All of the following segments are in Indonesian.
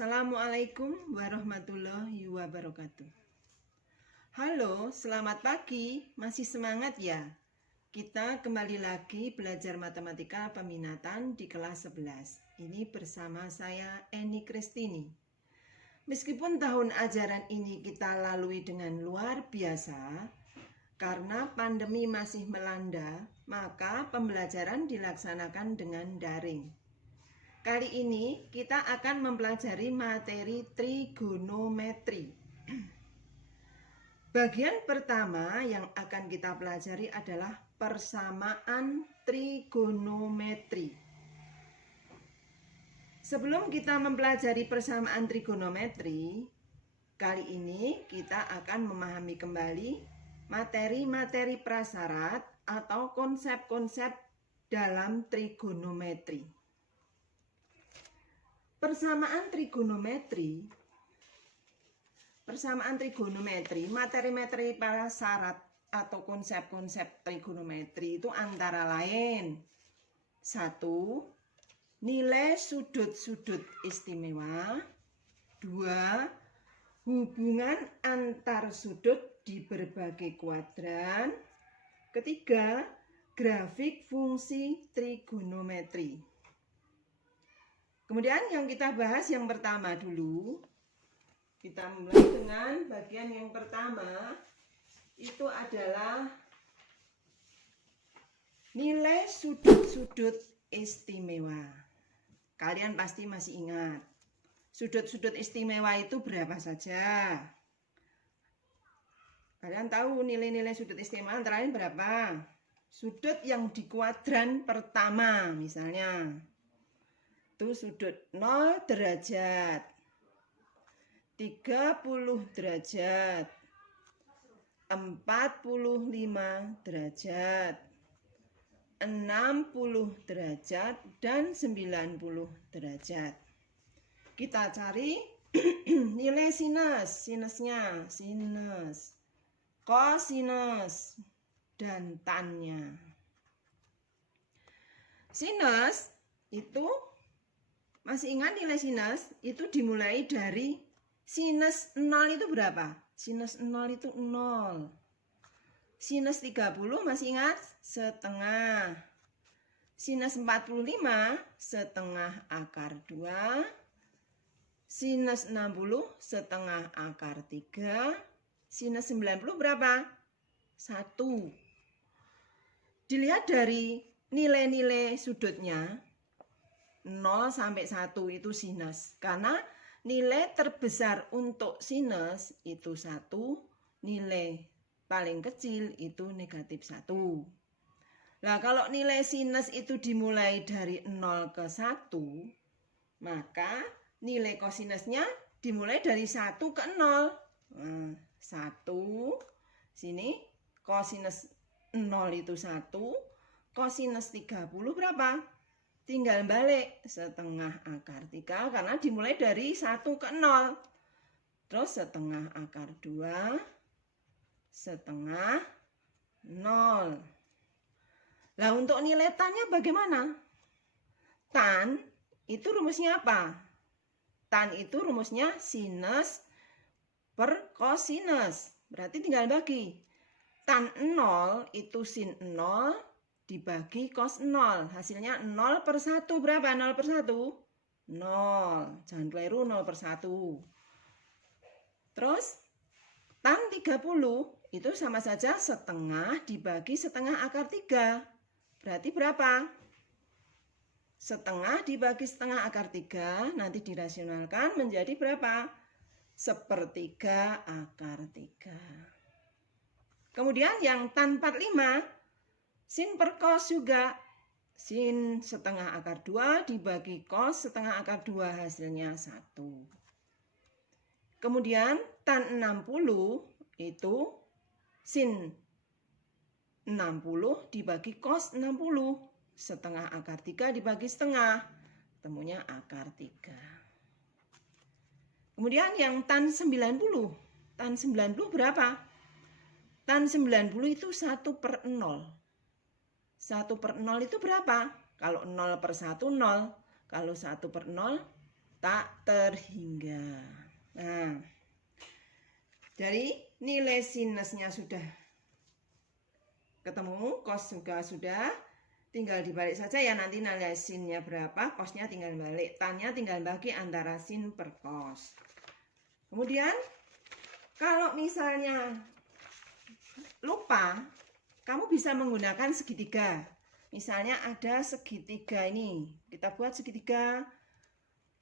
Assalamualaikum warahmatullahi wabarakatuh. Halo, selamat pagi. Masih semangat ya? Kita kembali lagi belajar matematika peminatan di kelas 11. Ini bersama saya Eni Kristini. Meskipun tahun ajaran ini kita lalui dengan luar biasa, karena pandemi masih melanda, maka pembelajaran dilaksanakan dengan daring. Kali ini kita akan mempelajari materi trigonometri. Bagian pertama yang akan kita pelajari adalah persamaan trigonometri. Sebelum kita mempelajari persamaan trigonometri, kali ini kita akan memahami kembali materi-materi prasyarat atau konsep-konsep dalam trigonometri. Persamaan trigonometri, materi-materi prasyarat atau konsep-konsep trigonometri itu antara lain: 1. Nilai sudut-sudut istimewa. 2. Hubungan antar sudut di berbagai kuadran. 3. Grafik fungsi trigonometri. Kemudian yang kita bahas yang pertama dulu. Kita mulai dengan bagian yang pertama. Itu adalah nilai sudut-sudut istimewa. Kalian pasti masih ingat. Sudut-sudut istimewa itu berapa saja? Kalian tahu nilai-nilai sudut istimewa antara lain berapa? Sudut yang di kuadran pertama misalnya. Itu sudut 0 derajat, 30 derajat, 45 derajat, 60 derajat, dan 90 derajat. Kita cari nilai sinusnya, sinus, kosinus, dan tannya. Sinus itu, masih ingat nilai sinus itu dimulai dari sinus 0 itu berapa? Sinus 0 itu 0. Sinus 30 masih ingat? Setengah. Sinus 45 setengah akar 2. Sinus 60 setengah akar 3. Sinus 90 berapa? 1. Dilihat dari nilai-nilai sudutnya, 0 sampai 1 itu sinus. Karena nilai terbesar untuk sinus itu 1, nilai paling kecil itu negatif 1. Nah, kalau nilai sinus itu dimulai dari 0 ke 1, maka nilai kosinusnya dimulai dari 1 ke 0. Nah, 1, sini kosinus 0 itu 1, kosinus 30 berapa? Tinggal balik setengah akar 3 karena dimulai dari 1 ke 0. Terus setengah akar 2, setengah 0. Nah, untuk nilai tannya bagaimana? Tan itu rumusnya apa? Tan itu rumusnya sinus per kosinus. Berarti tinggal bagi. Tan 0 itu sin 0 dibagi cos 0. Hasilnya 0 per 1. Berapa 0 per 1? 0. Jangan keliru 0 per 1. Terus tan 30 itu sama saja setengah dibagi setengah akar 3. Berarti berapa? Setengah dibagi setengah akar 3 nanti dirasionalkan menjadi berapa? 1/3 akar 3. Kemudian yang tan 45 sin per cos juga. Sin setengah akar 2 dibagi cos setengah akar 2 hasilnya 1. Kemudian tan 60 itu sin 60 dibagi cos 60. Setengah akar 3 dibagi setengah. Temunya akar 3. Kemudian yang tan 90. Tan 90 berapa? Tan 90 itu 1/0. 1/0 itu berapa? Kalau 0 per 1, 0. Kalau 1/0, tak terhingga. Nah, dari nilai sinusnya sudah ketemu, cos juga sudah, tinggal dibalik saja ya, nanti nilai sinnya berapa, cosnya tinggal balik, tannya tinggal bagi antara sin per cos. Kemudian kalau misalnya lupa, kamu bisa menggunakan segitiga. Misalnya ada segitiga ini, kita buat segitiga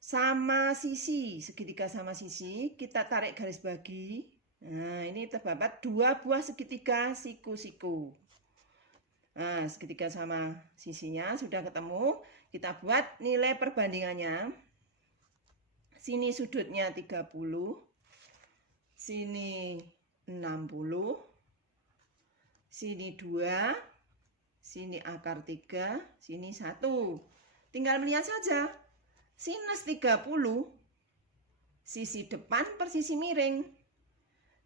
sama sisi, segitiga sama sisi, kita tarik garis bagi. Nah, ini terdapat 2 buah segitiga siku-siku. Nah, segitiga sama sisinya sudah ketemu, kita buat nilai perbandingannya. Sini sudutnya 30, sini 60, sini 2, sini akar 3, sini 1. Tinggal melihat saja. Sinus 30, sisi depan per sisi miring.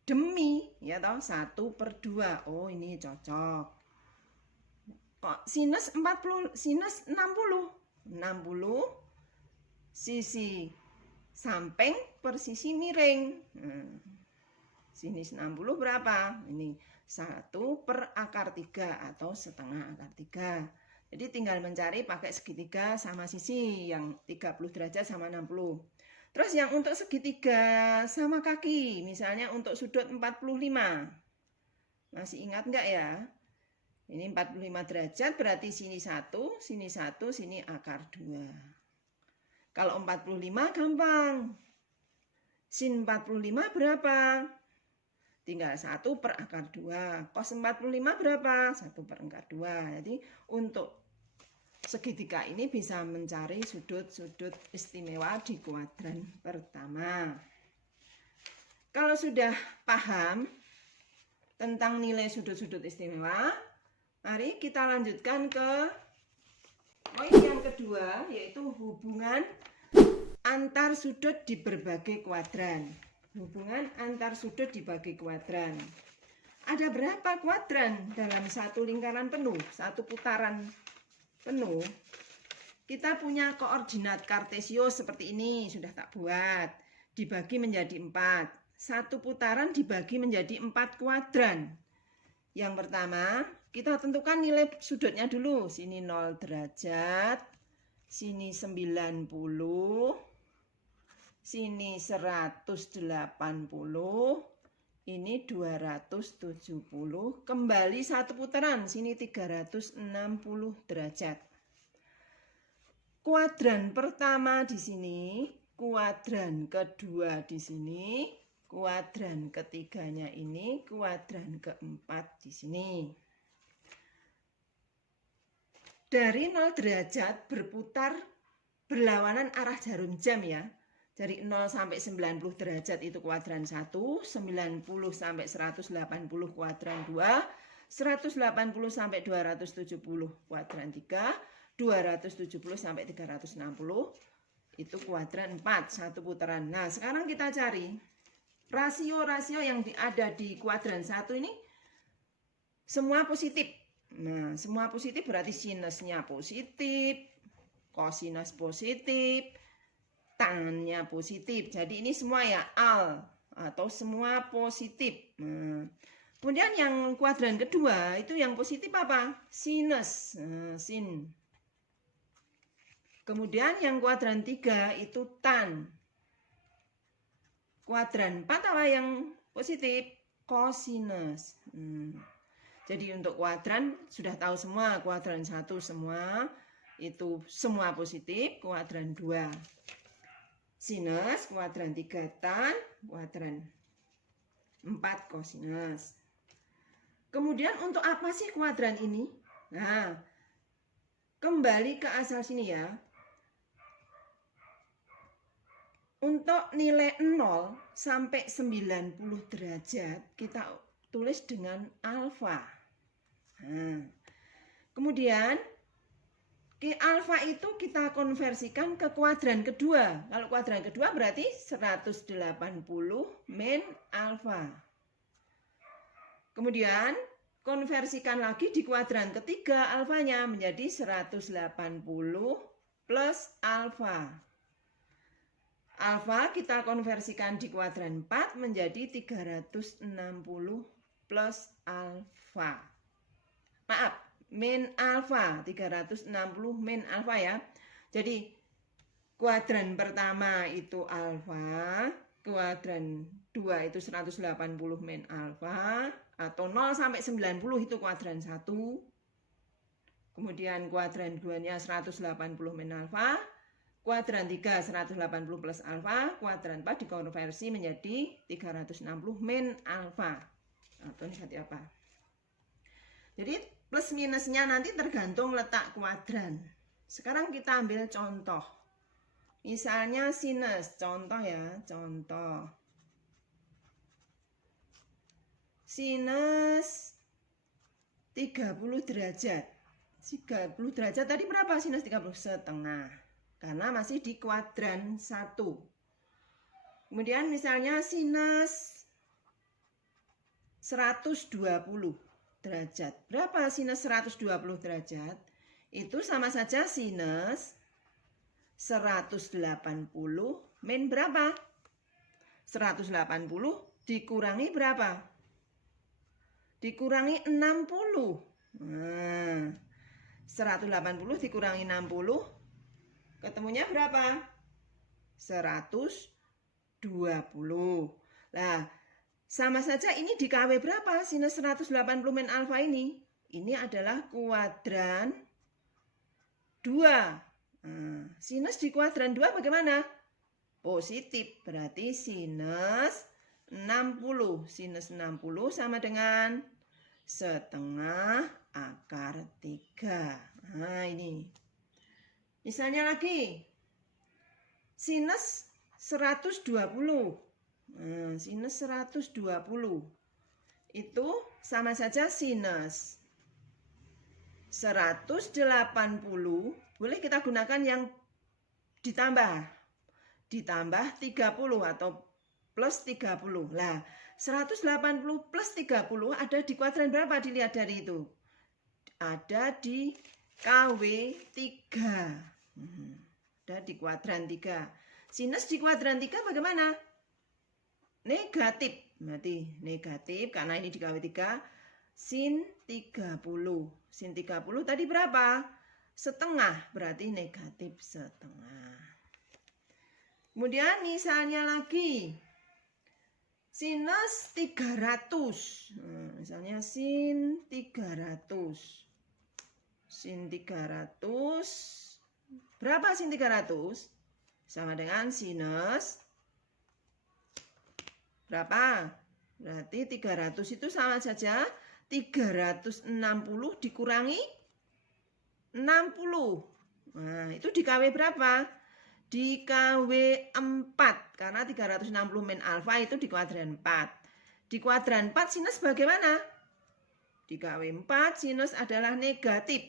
Demi, ya toh, 1/2. Oh, ini cocok. Kok sinus 40, sinus 60. 60 sisi samping per sisi miring. Sinus 60 berapa? Ini 1 per akar 3 atau setengah akar 3. Jadi tinggal mencari pakai segitiga sama sisi yang 30 derajat sama 60. Terus yang untuk segitiga sama kaki, misalnya untuk sudut 45. Masih ingat enggak ya? Ini 45 derajat berarti sini 1, sini 1, sini akar 2. Kalau 45 gampang. Sin 45 berapa? Tinggal 1 per akar 2. Cos 45 berapa? 1 per akar 2. Jadi untuk segitiga ini bisa mencari sudut-sudut istimewa di kuadran pertama. Kalau sudah paham tentang nilai sudut-sudut istimewa, mari kita lanjutkan ke poin yang kedua, yaitu hubungan antar sudut di berbagai kuadran. Hubungan antar sudut di berbagai kuadran. Ada berapa kuadran dalam satu lingkaran penuh, satu putaran penuh? Kita punya koordinat kartesio seperti ini, sudah tak buat. Dibagi menjadi 4. Satu putaran dibagi menjadi 4 kuadran. Yang pertama, kita tentukan nilai sudutnya dulu. Sini 0 derajat, sini 90, sini 180, ini 270, kembali satu putaran, sini 360 derajat. Kuadran pertama di sini, kuadran kedua di sini, kuadran ketiganya ini, kuadran keempat di sini. Dari 0 derajat berputar berlawanan arah jarum jam ya. Dari 0 sampai 90 derajat itu kuadran 1, 90 sampai 180 kuadran 2, 180 sampai 270 kuadran 3, 270 sampai 360 itu kuadran 4, satu putaran. Nah, sekarang kita cari rasio-rasio yang ada di kuadran 1 ini semua positif. Nah, semua positif berarti sinusnya positif, kosinus positif, tannya positif. Jadi ini semua ya al atau semua positif. Nah, kemudian yang kuadran kedua itu yang positif apa? Sinus, sin. Kemudian yang kuadran 3 itu tan. Kuadran 4 apa yang positif? Kosinus. Jadi untuk kuadran sudah tahu semua. Kuadran 1 semua itu semua positif. Kuadran 2 sinus, kuadran 3 tan, kuadran 4 kosinus. Kemudian untuk apa sih kuadran ini? Nah, kembali ke asal sini ya. Untuk nilai 0 sampai 90 derajat kita tulis dengan alfa. Nah, kemudian alfa itu kita konversikan ke kuadran kedua. Kalau kuadran kedua berarti 180 min alfa. Kemudian konversikan lagi di kuadran ketiga alfanya menjadi 180 plus alfa. Alfa kita konversikan di kuadran 4 menjadi 360 plus alfa. Maaf, min alfa, 360 min alfa ya. Jadi kuadran pertama itu alfa, kuadran 2 itu 180 min alfa, atau 0 sampai 90 itu kuadran 1. Kemudian kuadran 2-nya 180 min alfa, kuadran 3 180 plus alfa, kuadran 4 dikonversi menjadi 360 min alfa. Atau negatif apa? Jadi plus minusnya nanti tergantung letak kuadran. Sekarang kita ambil contoh. Misalnya sinus, contoh ya, contoh. Sinus 30 derajat. 30 derajat tadi berapa sinus 30? Setengah. Karena masih di kuadran 1. Kemudian misalnya sinus 120 derajat. Berapa sinus 120 derajat? Itu sama saja sinus 180 min berapa? 180 dikurangi berapa? Dikurangi 60. Nah, 180 dikurangi 60 ketemunya berapa? 120. Nah, sama saja ini di KW berapa? Sinus 180 min alfa ini. Ini adalah kuadran 2. Nah, sinus di kuadran 2 bagaimana? Positif, berarti sinus 60. Sinus 60 sama dengan setengah akar 3. Nah, ini. Misalnya lagi. Sinus 120. Nah, sinus 120. Itu sama saja sinus 180. Boleh kita gunakan yang ditambah. Ditambah 30 atau plus 30. Lah, 180 plus 30 ada di kuadran berapa? Dilihat dari itu. Ada di KW 3. Ada di kuadran 3. Sinus di kuadran 3 bagaimana? Negatif. Berarti negatif karena ini di KW 3. Sin 30. Sin 30 tadi berapa? Setengah. Berarti negatif setengah. Kemudian misalnya lagi. Sinus 300. Misalnya sin 300. Sin 300. Berapa sin 300? Sama dengan sinus. Berapa? Berarti 300 itu sama saja 360 dikurangi 60. Nah, itu di KW berapa? Di KW 4. Karena 360 min alfa itu di kuadran 4. Di kuadran 4 sinus bagaimana? Di KW 4 sinus adalah negatif.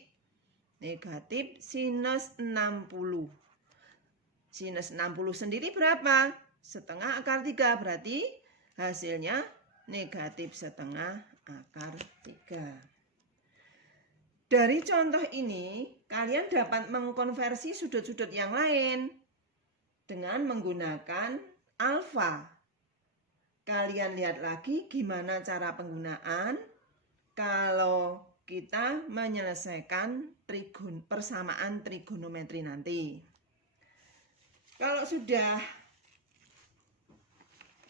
Negatif sinus 60. Sinus 60 sendiri berapa? Setengah akar 3. Berarti hasilnya negatif setengah akar 3. Dari contoh ini, kalian dapat mengkonversi sudut-sudut yang lain dengan menggunakan alfa. Kalian lihat lagi gimana cara penggunaan kalau kita menyelesaikan persamaan trigonometri nanti. Kalau sudah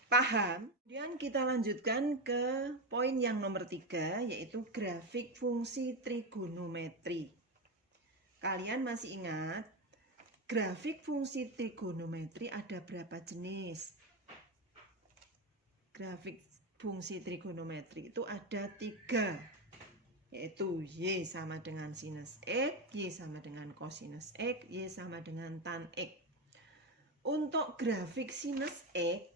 paham, kemudian kita lanjutkan ke poin yang nomor 3, yaitu grafik fungsi trigonometri. Kalian masih ingat, grafik fungsi trigonometri ada berapa jenis? Grafik fungsi trigonometri itu ada 3, yaitu Y sama dengan sinus X, Y sama dengan cosinus X, Y sama dengan tan X. Untuk grafik sinus X,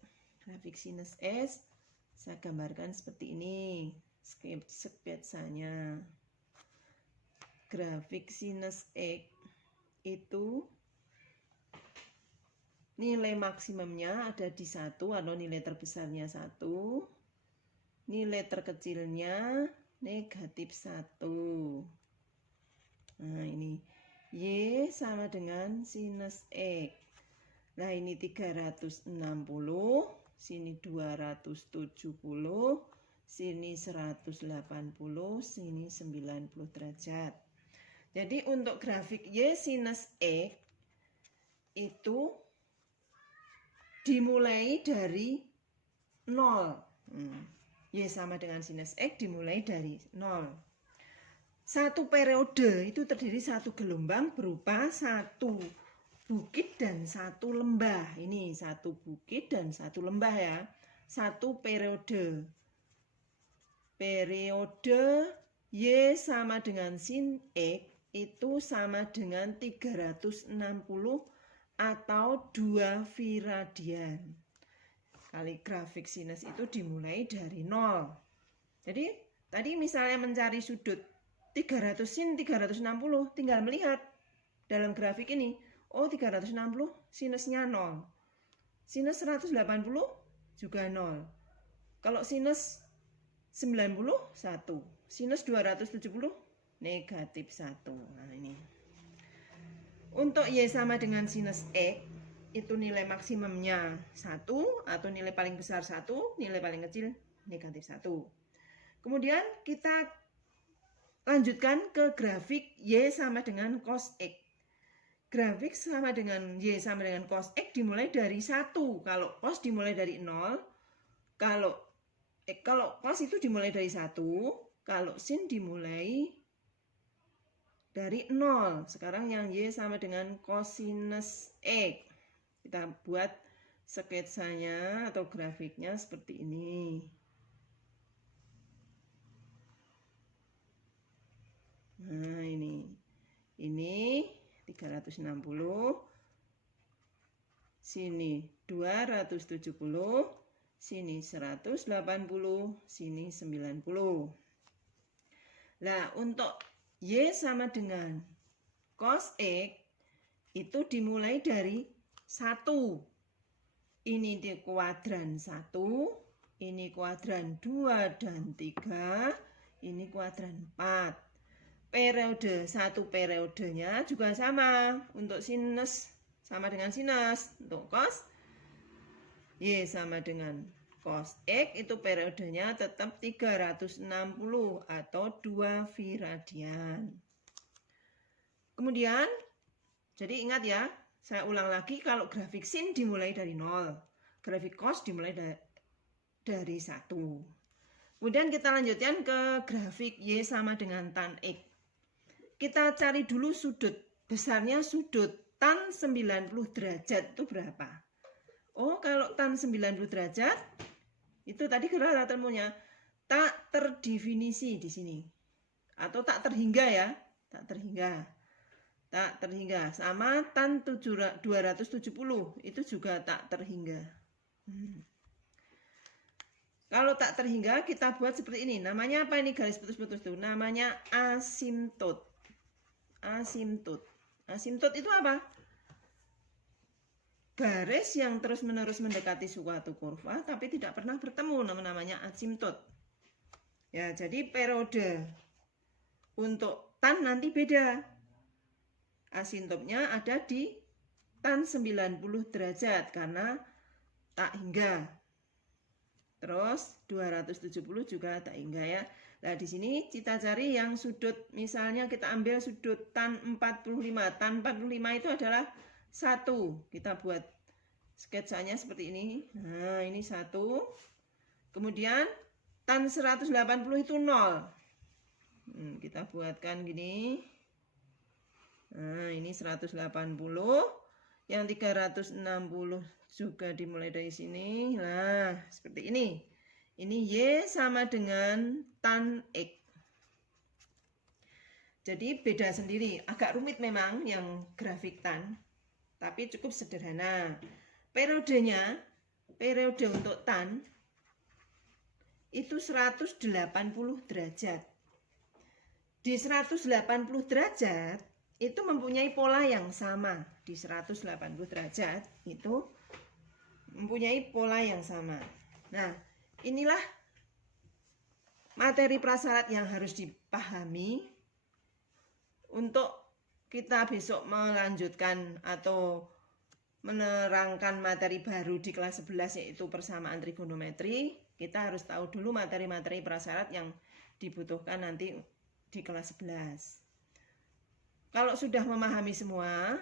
saya gambarkan seperti ini sketsanya. Grafik sinus X itu nilai maksimumnya ada di 1 atau nilai terbesarnya 1. Nilai terkecilnya negatif 1. Nah, ini Y sama dengan sinus X. Nah, ini 360, sini 270, sini 180, sini 90 derajat. Jadi untuk grafik Y sinus X itu dimulai dari 0. Y sama dengan sinus X dimulai dari 0. Satu periode itu terdiri satu gelombang berupa satu bukit dan satu lembah. Ini satu bukit dan satu lembah ya. Satu periode. Periode Y sama dengan sin X itu sama dengan 360 atau 2 viradian. Kali grafik sinus itu dimulai dari 0. Jadi tadi misalnya mencari sudut 300 sin 360, tinggal melihat dalam grafik ini. Oh, 360 sinusnya 0. Sinus 180 juga 0. Kalau sinus 90, 1. Sinus 270, negatif 1. Nah, ini. Untuk Y sama dengan sinus X, itu nilai maksimumnya 1, atau nilai paling besar 1, nilai paling kecil negatif 1. Kemudian kita lanjutkan ke grafik Y sama dengan cos X. Grafik sama dengan Y sama dengan cos X dimulai dari 1. Kalau cos dimulai dari 0. Kalau cos itu dimulai dari 1. Kalau sin dimulai dari 0. Sekarang yang Y sama dengan cosinus X. Kita buat sketsanya atau grafiknya seperti ini. Nah, ini 360, sini 270, sini 180, sini 90. Nah, untuk Y sama dengan cos X itu dimulai dari 1. Ini di kuadran 1, ini kuadran 2 dan 3, ini kuadran 4. Periode satu periodenya juga sama. Untuk sinus sama dengan sinus. Untuk cos Y sama dengan cos X itu periodenya tetap 360 atau 2 viradian. Kemudian, jadi ingat ya, saya ulang lagi, kalau grafik sin dimulai dari 0. Grafik cos dimulai dari 1. Kemudian kita lanjutkan ke grafik Y sama dengan tan X. Kita cari dulu sudut. Besarnya sudut tan 90 derajat itu berapa? Oh, kalau tan 90 derajat itu tadi kira ketemunya tak terdefinisi di sini. Atau tak terhingga ya. Tak terhingga. Sama tan 270 itu juga tak terhingga. Kalau tak terhingga kita buat seperti ini. Namanya apa ini garis putus-putus tuh? Namanya asimtot. Asimtot itu apa? Garis yang terus-menerus mendekati suatu kurva tapi tidak pernah bertemu, namanya asimtot. Ya, jadi periode untuk tan nanti beda. Asimtotnya ada di tan 90 derajat karena tak hingga. Terus 270 juga tak hingga ya. Nah, di sini kita cari yang sudut, misalnya kita ambil sudut tan 45. Tan 45 itu adalah 1. Kita buat sketsanya seperti ini. Nah, ini 1. Kemudian tan 180 itu 0. Kita buatkan gini. Nah, ini 180. Yang 360 juga dimulai dari sini. Nah, seperti ini. Ini Y sama dengan tan X. Jadi beda sendiri. Agak rumit memang yang grafik tan. Tapi cukup sederhana. Periode untuk tan itu 180 derajat. Di 180 derajat itu mempunyai pola yang sama. Di 180 derajat itu mempunyai pola yang sama. Nah, inilah materi prasyarat yang harus dipahami untuk kita besok melanjutkan atau menerangkan materi baru di kelas 11 yaitu persamaan trigonometri, kita harus tahu dulu materi-materi prasyarat yang dibutuhkan nanti di kelas 11. Kalau sudah memahami semua,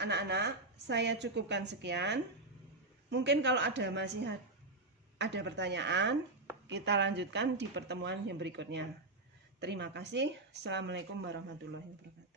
anak-anak, saya cukupkan sekian. Mungkin kalau masih ada pertanyaan, kita lanjutkan di pertemuan yang berikutnya. Terima kasih. Assalamualaikum warahmatullahi wabarakatuh.